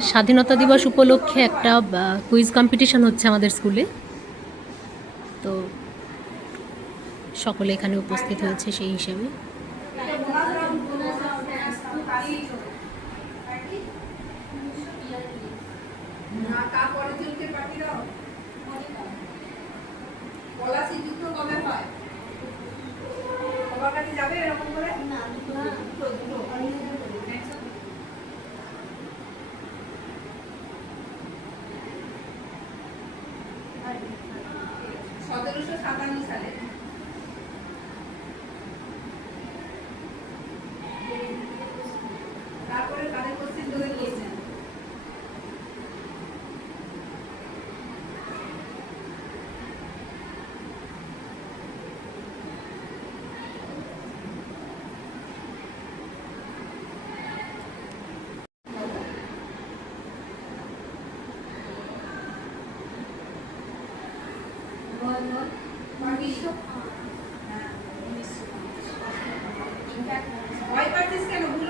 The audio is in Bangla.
স্বাধীনতা দিবস উপলক্ষে একটা কুইজ কম্পিটিশন হচ্ছে আমাদের স্কুলে। তো সকলে এখানে উপস্থিত হয়েছে সেই হিসেবে। সালে তারপরে তাদের কোশ্চেন ধরে নিয়েছেন। ভয় পাচ্ছিস কেন?